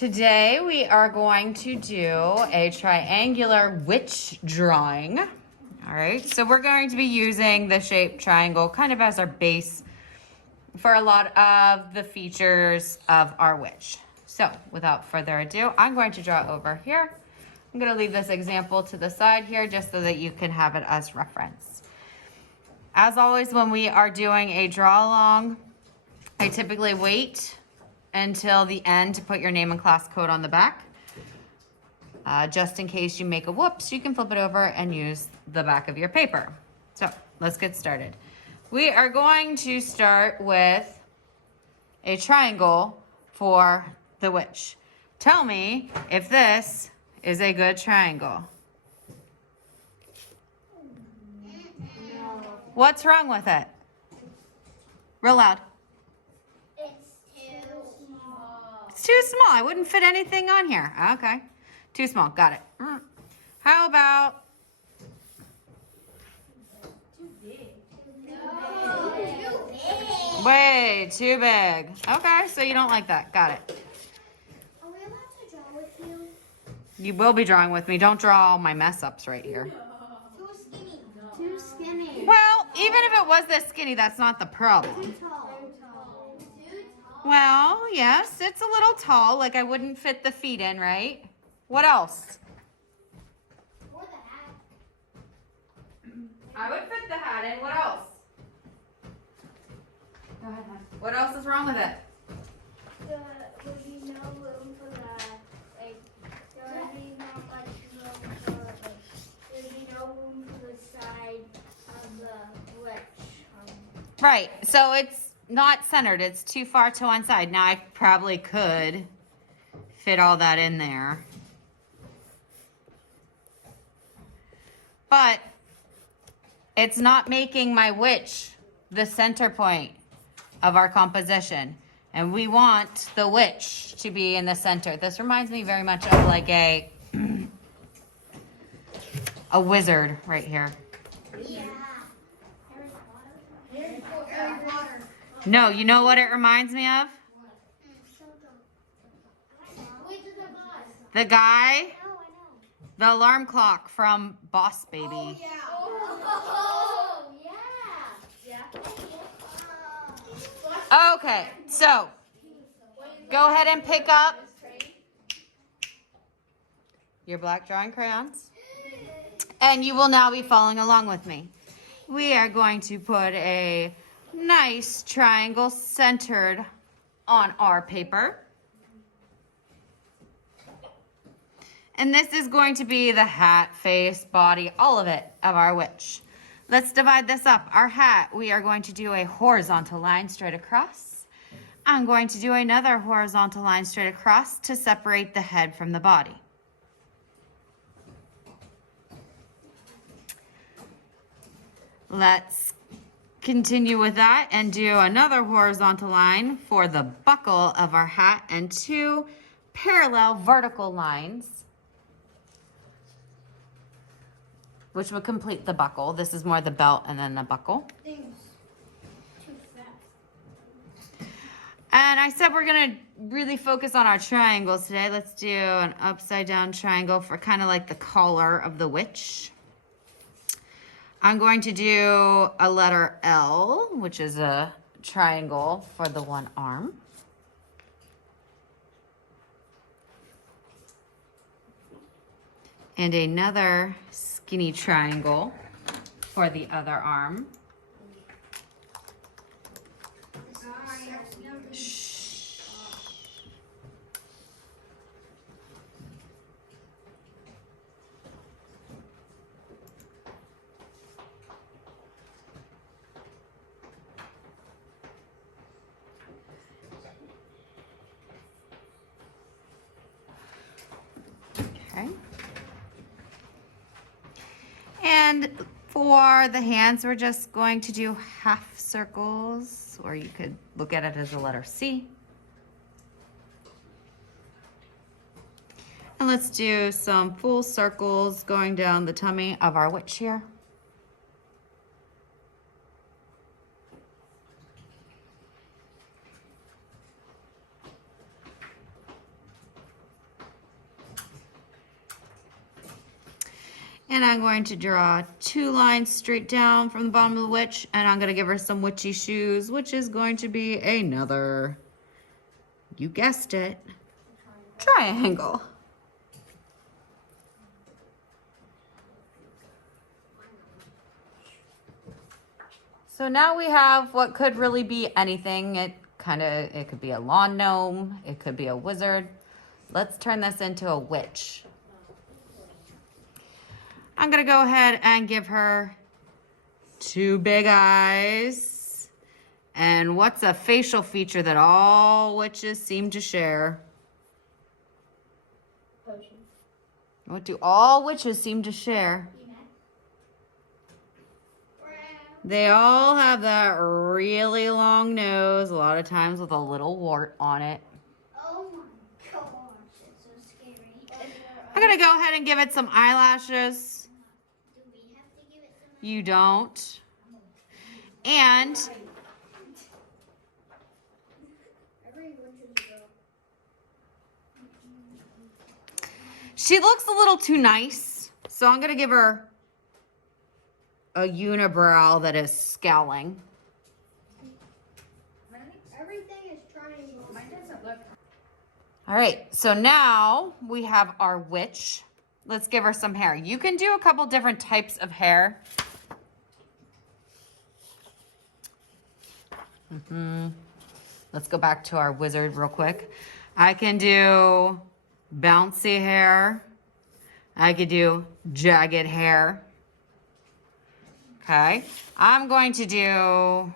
Today we are going to do a triangular witch drawing. All right, so we're going to be using the shape triangle kind of as our base for a lot of the features of our witch. So without further ado, I'm going to draw over here. I'm going to leave this example to the side here just so that you can have it as reference. As always, when we are doing a draw along, I typically wait until the end to put your name and class code on the back. Just in case you make a whoops, you can flip it over and use the back of your paper. So let's get started. We are going to start with a triangle for the witch. Tell me if this is a good triangle. No. What's wrong with it? Real loud. It's too small. I wouldn't fit anything on here. Okay. Too small. Got it. How about... Too big. Way too big. Okay, so you don't like that. Got it. Are we allowed to draw with you? You will be drawing with me. Don't draw all my mess ups right here. Too skinny. Too skinny. Well, even if it was this skinny, that's not the problem. Too tall. Well, yes, it's a little tall. Like I wouldn't fit the feet in, right? What else? Or the hat. I would fit the hat in. What else? Go ahead, hon. What else is wrong with it? Would be no room for the, like, there would be not much room for, like, there would be no room for the side of the witch. Right. So it's not centered. It's too far to one side. Now I probably could fit all that in there. But it's not making my witch the center point of our composition. And we want the witch to be in the center. This reminds me very much of like a wizard right here. Yeah. Harry Potter. No, you know what it reminds me of? The guy, I know. the alarm clock from Boss Baby. Oh, yeah. Okay, so go ahead and pick up your black drawing crayons. And you will now be following along with me. We are going to put a nice triangle centered on our paper. And this is going to be the hat, face, body, all of it of our witch. Let's divide this up. Our hat, we are going to do a horizontal line straight across. I'm going to do another horizontal line straight across to separate the head from the body. Let's continue with that and do another horizontal line for the buckle of our hat and two parallel vertical lines, which would complete the buckle. This is more the belt and then the buckle. And I said we're gonna really focus on our triangles today. Let's do an upside down triangle for kind of like the collar of the witch. I'm going to do a letter L, which is a triangle for the one arm. And another skinny triangle for the other arm. Okay. And for the hands, we're just going to do half circles, or you could look at it as a letter C. And let's do some full circles going down the tummy of our witch here. And I'm going to draw 2 lines straight down from the bottom of the witch, and I'm going to give her some witchy shoes, which is going to be another, you guessed it, triangle. So now we have what could really be anything. It could be a lawn gnome, it could be a wizard. Let's turn this into a witch. I'm gonna go ahead and give her 2 big eyes. And what's a facial feature that all witches seem to share? Potion. What do all witches seem to share? They all have that really long nose, a lot of times with a little wart on it. Oh my gosh, it's so scary. I'm gonna go ahead and give it some eyelashes. Do we have to give it some? You don't. And Every witch's girl. she looks a little too nice, so I'm gonna give her a unibrow that is scowling. Everything is triangle. Mine doesn't look. All right, so now we have our witch. Let's give her some hair. You can do a couple different types of hair. Let's go back to our wizard real quick. I can do bouncy hair. I could do jagged hair. Okay, I'm gonna do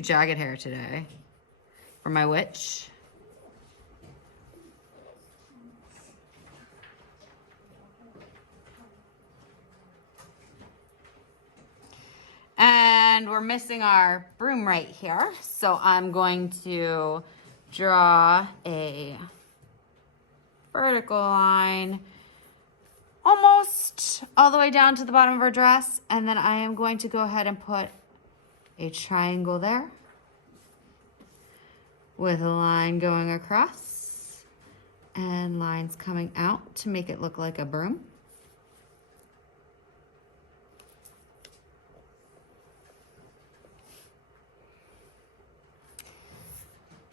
jagged hair today for my witch. And we're missing our broom right here. So I'm going to draw a vertical line almost all the way down to the bottom of her dress. And then I am going to go ahead and put a triangle there with a line going across and lines coming out to make it look like a broom.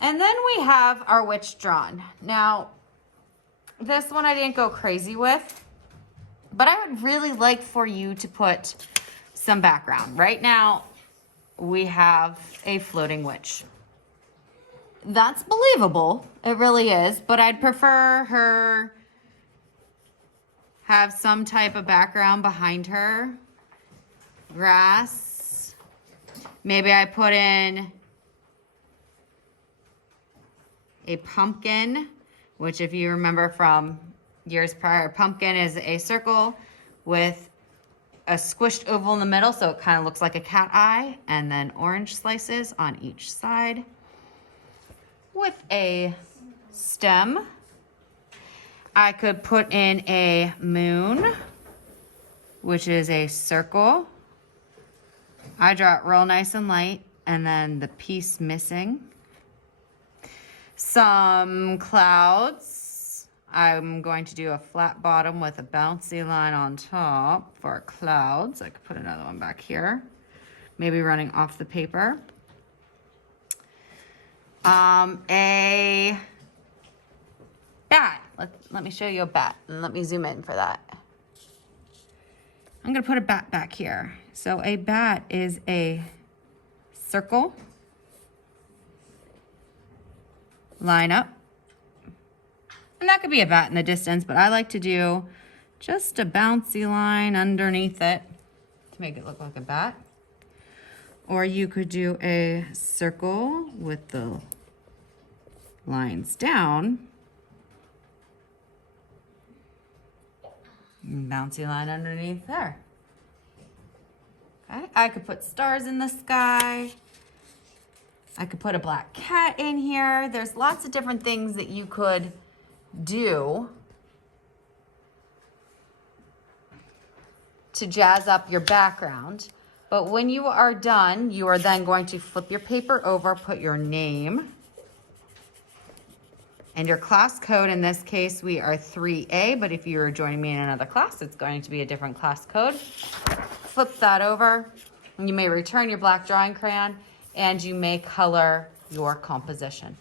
And then we have our witch drawn. Now, this one I didn't go crazy with, but I would really like for you to put some background. Right now, we have a floating witch. That's believable, it really is, but I'd prefer her have some type of background behind her. Grass. Maybe I put in a pumpkin, which if you remember from years prior, pumpkin is a circle with a squished oval in the middle, so it kind of looks like a cat eye, and then orange slices on each side with a stem. I could put in a moon, which is a circle. I draw it real nice and light, and then the piece missing. Some clouds. I'm going to do a flat bottom with a bouncy line on top for clouds. I could put another one back here, maybe running off the paper. A bat. Let me show you a bat, and let me zoom in for that. I'm gonna put a bat back here. So a bat is a circle. Line up. And that could be a bat in the distance, but I like to do just a bouncy line underneath it to make it look like a bat. Or you could do a circle with the lines down. And bouncy line underneath there. Okay, I could put stars in the sky. I could put a black cat in here. There's lots of different things that you could do to jazz up your background. But when you are done, you are then going to flip your paper over, put your name And your class code, in this case, we are 3A, but if you are joining me in another class, it's going to be a different class code. Flip that over, and you may return your black drawing crayon, and you may color your composition.